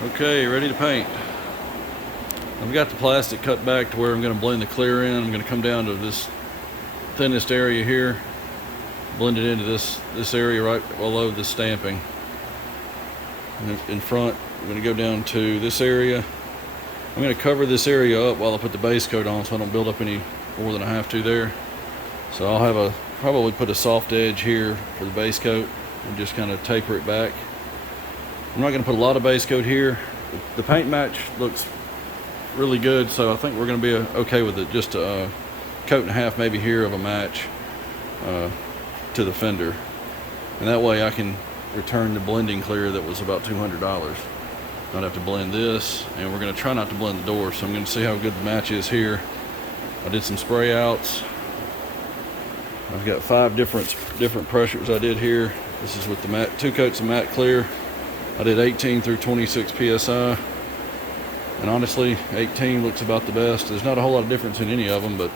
Okay, ready to paint. I've got the plastic cut back to where I'm going to blend the clear in. I'm going to come down to this thinnest area here, blend it into this area right below the stamping. And in front, I'm going to go down to this area. I'm going to cover this area up while I put the base coat on so I don't build up any more than I have to there. So I'll have probably put a soft edge here for the base coat and just kind of taper it back. I'm not going to put a lot of base coat here. The paint match looks really good, so I think we're going to be okay with it. Just a coat and a half maybe here of a match to the fender. And that way I can return the blending clear that was about $200. I'd have to blend this, and we're going to try not to blend the door, so I'm going to see how good the match is here. I did some spray outs. I've got 5 different pressures I did here. This is with the 2 coats of matte clear. I did 18 through 26 psi, and honestly 18 looks about the best. There's not a whole lot of difference in any of them, but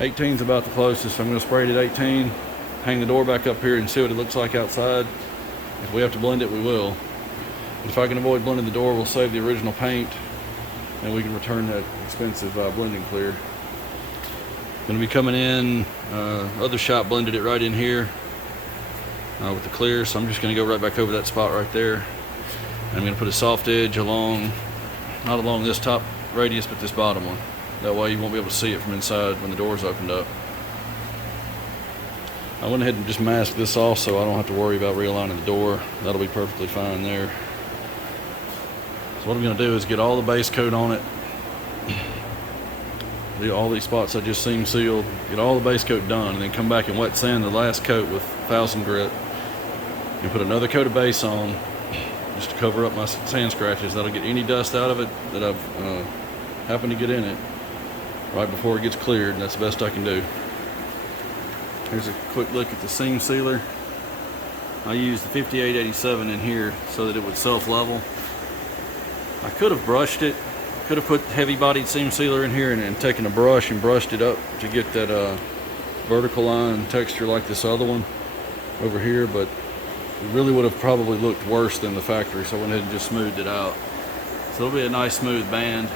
18 is about the closest. I'm going to spray it at 18, hang the door back up here and see what it looks like outside. If we have to blend it, we will. If I can avoid blending the door, we'll save the original paint and we can return that expensive blending clear. Going to be coming in, other shop blended it right in here with the clear, so I'm just going to go right back over that spot right there. I'm going to put a soft edge along, not along this top radius, but this bottom one. That way you won't be able to see it from inside when the door's opened up. I went ahead and just masked this off so I don't have to worry about realigning the door. That'll be perfectly fine there. So what I'm going to do is get all the base coat on it. All these spots I just seam sealed, get all the base coat done, and then come back and wet sand the last coat with 1000 grit and put another coat of base on just to cover up my sand scratches. That'll get any dust out of it that I've happened to get in it right before it gets cleared, and that's the best I can do. Here's a quick look at the seam sealer. I used the 5887 in here so that it would self-level. I could have brushed it. Could have put heavy bodied seam sealer in here and taken a brush and brushed it up to get that vertical line texture like this other one over here, but it really would have probably looked worse than the factory, so I went ahead and just smoothed it out. So it'll be a nice smooth band.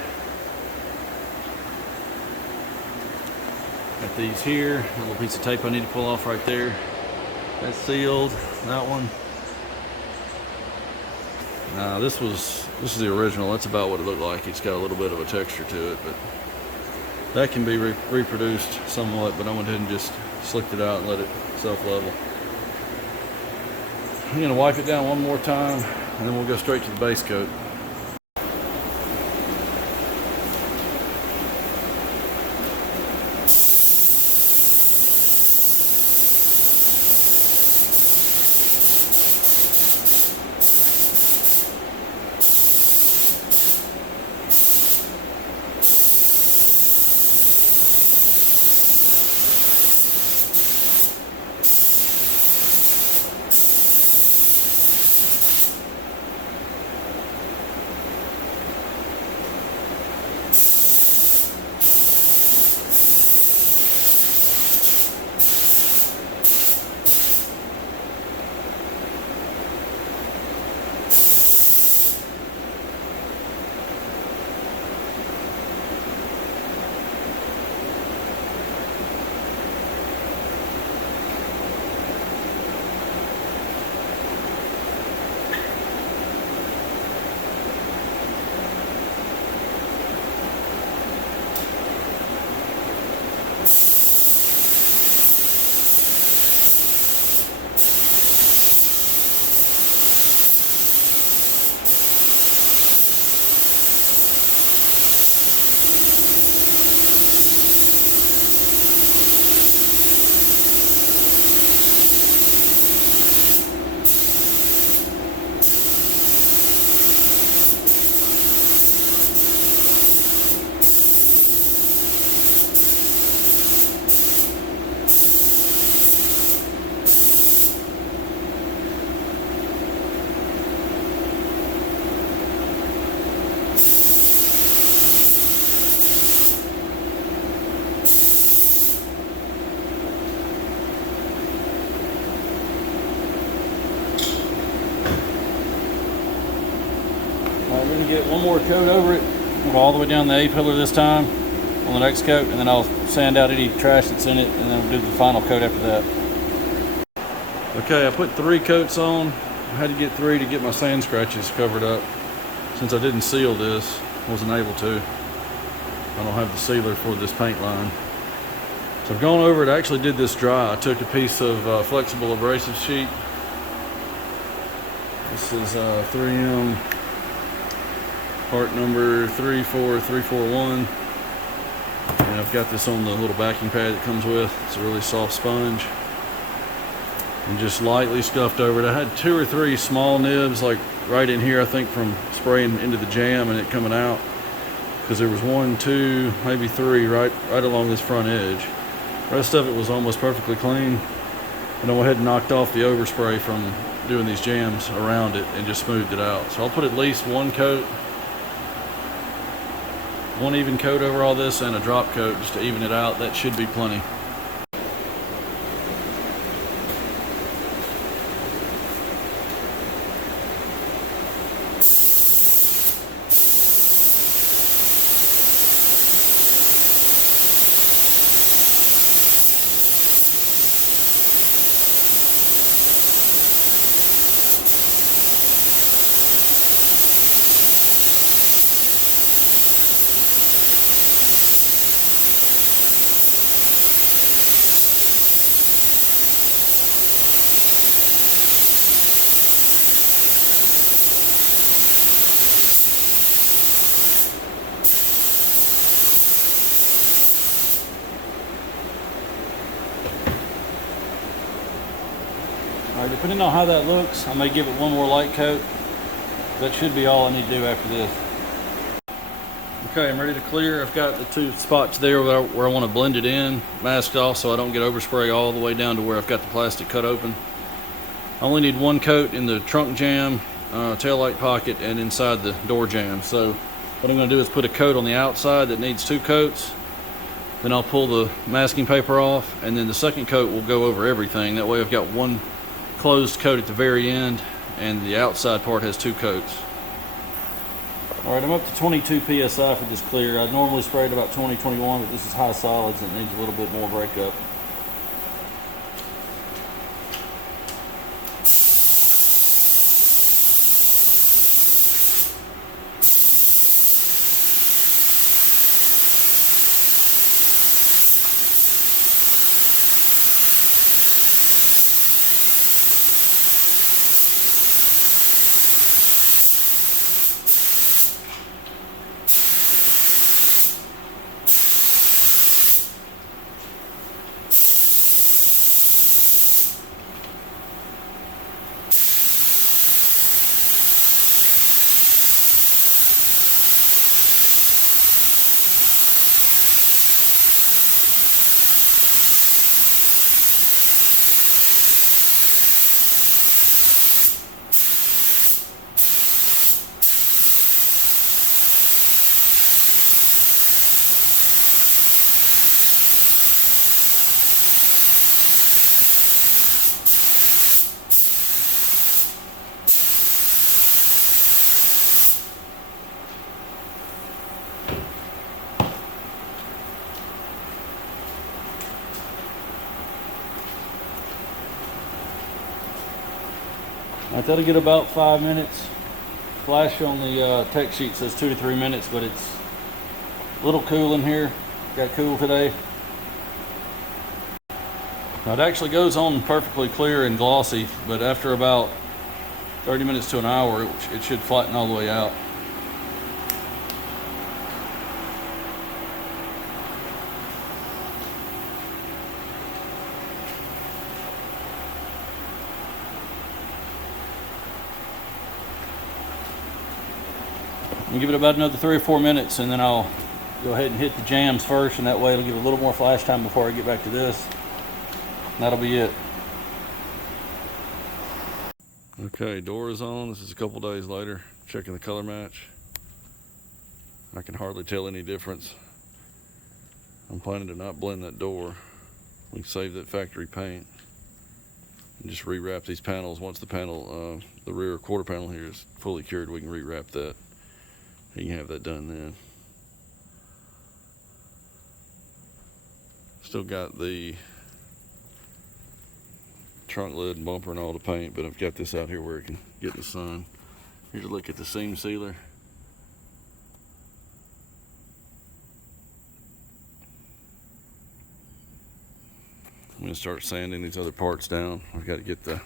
Got these here, a little piece of tape I need to pull off right there. That's sealed, that one. Now this is the original. That's about what it looked like. It's got a little bit of a texture to it, but that can be reproduced somewhat, but I went ahead and just slicked it out and let it self-level. I'm going to wipe it down one more time, and then we'll go straight to the base coat. All right, we're gonna get one more coat over it. We'll go all the way down the A-pillar this time on the next coat, and then I'll sand out any trash that's in it, and then we'll do the final coat after that. Okay, I put 3 coats on. I had to get 3 to get my sand scratches covered up. Since I didn't seal this, wasn't able to. I don't have the sealer for this paint line. So I've gone over it. I actually did this dry. I took a piece of flexible abrasive sheet. This is 3M part number 34341. And I've got this on the little backing pad it comes with. It's a really soft sponge. And just lightly scuffed over it. I had 2 or 3 small nibs, like right in here, I think, from spraying into the jam and it coming out. Because there was 1, 2, maybe 3 right along this front edge. The rest of it was almost perfectly clean. And I went ahead and knocked off the overspray from doing these jams around it and just smoothed it out. So I'll put at least 1 coat, 1 even coat over all this and a drop coat just to even it out. That should be plenty. Alright, depending on how that looks, I may give it 1 more light coat. That should be all I need to do after this. Okay, I'm ready to clear. I've got the 2 spots there where I want to blend it in, masked off so I don't get overspray all the way down to where I've got the plastic cut open. I only need 1 coat in the trunk jam, tail light pocket, and inside the door jam. So what I'm going to do is put a coat on the outside that needs 2 coats. Then I'll pull the masking paper off, and then the second coat will go over everything. That way I've got 1 closed coat at the very end, and the outside part has 2 coats. Alright, I'm up to 22 psi for this clear. I normally spray it about 20, 21, but this is high solids and it needs a little bit more breakup. Alright, that'll get about 5 minutes. Flash on the tech sheet says 2 to 3 minutes, but it's a little cool in here. Got cool today. Now it actually goes on perfectly clear and glossy, but after about 30 minutes to an hour, it should flatten all the way out. I'll give it about another 3 or 4 minutes, and then I'll go ahead and hit the jams first, and that way it'll give a little more flash time before I get back to this. And that'll be it. Okay, door is on. This is a couple days later. Checking the color match. I can hardly tell any difference. I'm planning to not blend that door. We can save that factory paint and just rewrap these panels. Once the panel, the rear quarter panel here is fully cured, we can rewrap that. he can have that done then. Still got the trunk lid and bumper and all the paint, but I've got this out here where it can get in the sun. Here's a look at the seam sealer. I'm going to start sanding these other parts down. I've got to get the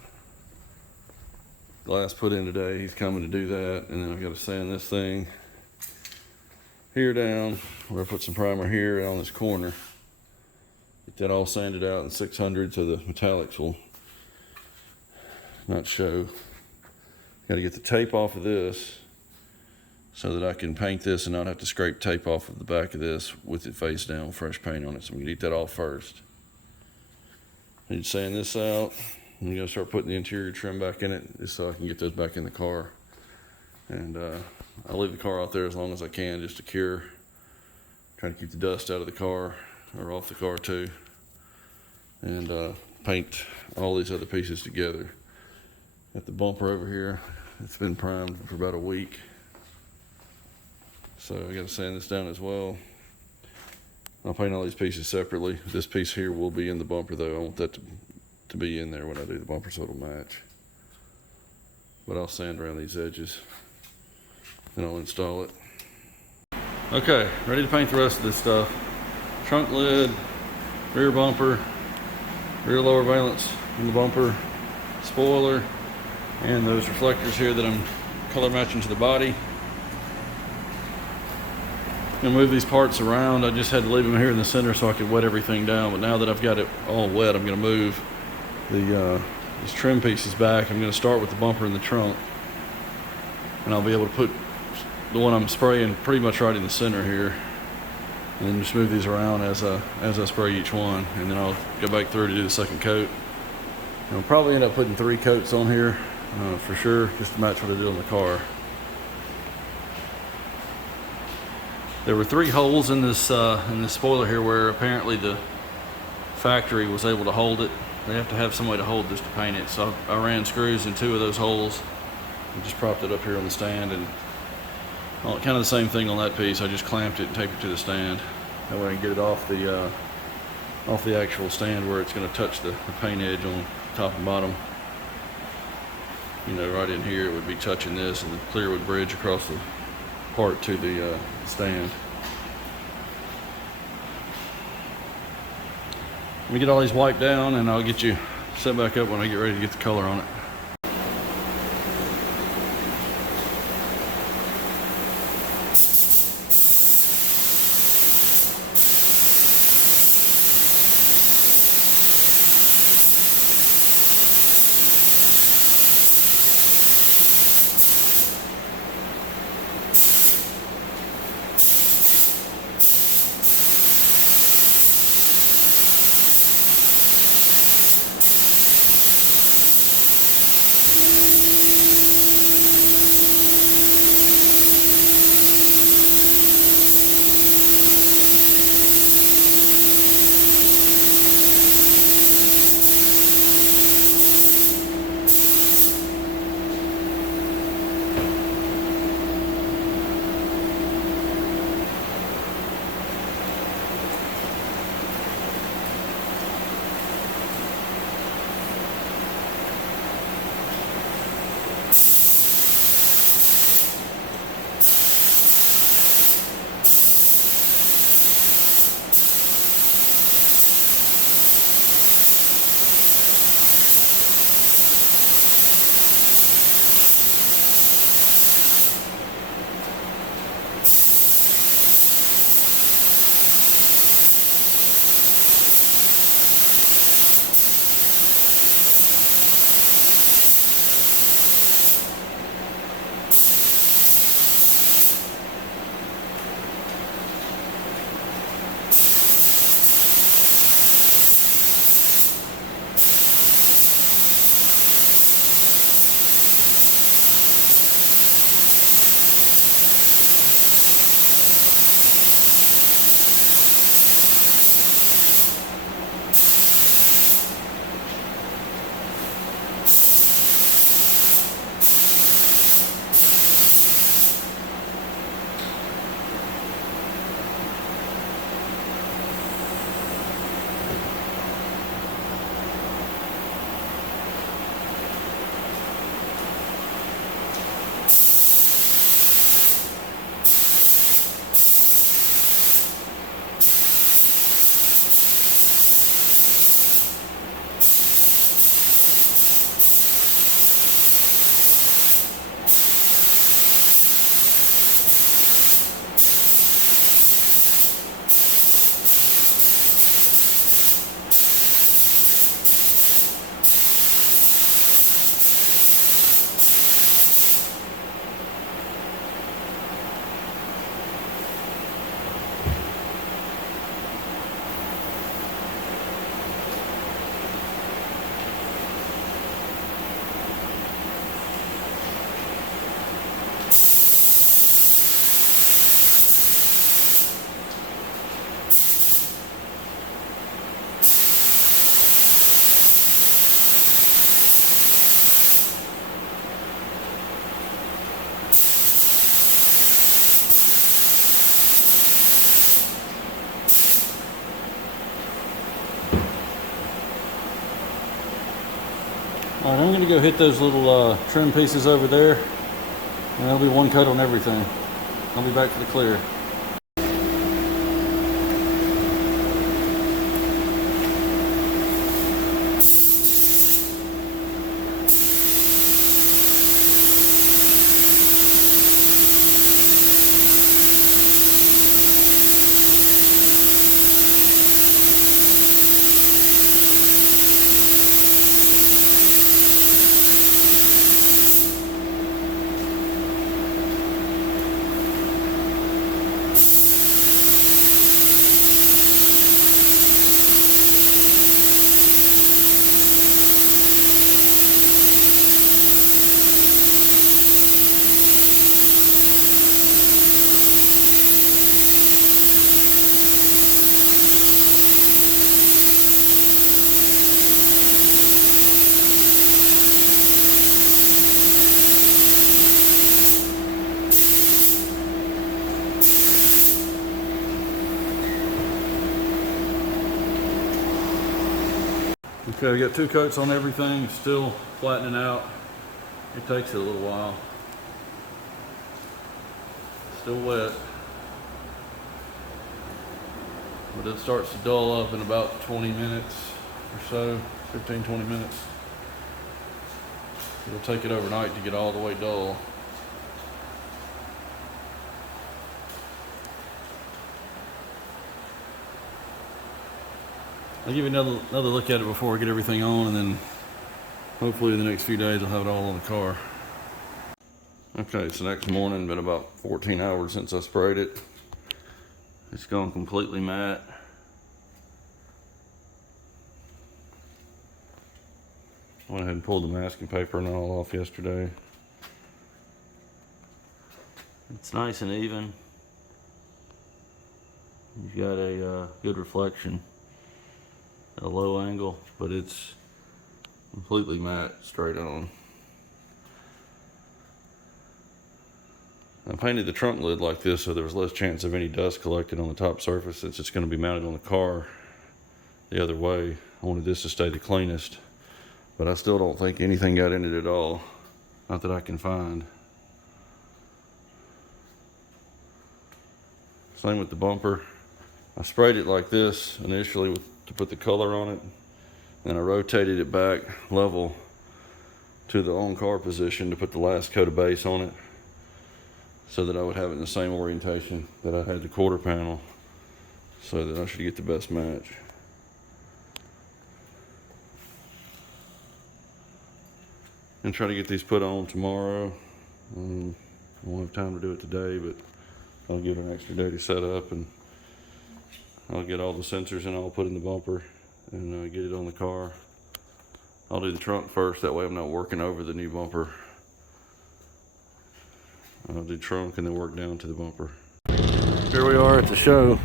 glass put in today. He's coming to do that, and then I've got to sand this thing here down. We're going to put some primer here on this corner. Get that all sanded out in 600 so the metallics will not show. Got to get the tape off of this so that I can paint this and not have to scrape tape off of the back of this with it face down with fresh paint on it. So I'm going to get that off first. I need to sand this out. I'm going to start putting the interior trim back in it just so I can get those back in the car. And I'll leave the car out there as long as I can just to cure. Trying to keep the dust out of the car, or off the car too. And paint all these other pieces together. Got the bumper over here. It's been primed for about a week. So I got to sand this down as well. I'll paint all these pieces separately. This piece here will be in the bumper though. I want that to be in there when I do the bumper so it'll match. But I'll sand around these edges. Then I'll install it. Okay, ready to paint the rest of this stuff. Trunk lid, rear bumper, rear lower valence in the bumper, spoiler, and those reflectors here that I'm color matching to the body. I'm gonna move these parts around. I just had to leave them here in the center so I could wet everything down, but now that I've got it all wet, I'm gonna move these trim pieces back. I'm gonna start with the bumper and the trunk, and I'll be able to put the one I'm spraying pretty much right in the center here, and then just move these around as I spray each one, and then I'll go back through to do the second coat. And I'll probably end up putting 3 coats on here for sure, just to match what I did on the car. There were 3 holes in this spoiler here where apparently the factory was able to hold it. They have to have some way to hold this to paint it. So I ran screws in 2 of those holes and just propped it up here on the stand, and kind of the same thing on that piece. I just clamped it and taped it to the stand. That way I can get it off the actual stand where it's going to touch the paint edge on top and bottom. You know, right in here it would be touching this, and the clear would bridge across the part to the stand. Let me get all these wiped down, and I'll get you set back up when I get ready to get the color on it. All right, I'm gonna go hit those little trim pieces over there, and there'll be one coat on everything. I'll be back for the clear. Okay, I got 2 coats on everything, still flattening out. It takes a little while. Still wet. But it starts to dull up in about 20 minutes or so, 15, 20 minutes. It'll take it overnight to get all the way dull. I'll give you another look at it before I get everything on, and then hopefully in the next few days I'll have it all on the car. Okay, it's the next morning, been about 14 hours since I sprayed it. It's gone completely matte. I went ahead and pulled the masking paper and all off yesterday. It's nice and even. You've got a good reflection at a low angle, but it's completely matte straight on. I painted the trunk lid like this so there was less chance of any dust collecting on the top surface, since it's going to be mounted on the car the other way. I wanted this to stay the cleanest, but I still don't think anything got in it at all. Not that I can find. Same with the bumper. I sprayed it like this initially to put the color on it, and I rotated it back level to the on-car position to put the last coat of base on it, so that I would have it in the same orientation that I had the quarter panel, so that I should get the best match. And try to get these put on tomorrow. I won't have time to do it today, but I'll give it an extra day to set up, and I'll get all the sensors and I'll put in the bumper and get it on the car. I'll do the trunk first, that way I'm not working over the new bumper. I'll do trunk and then work down to the bumper. Here we are at the show.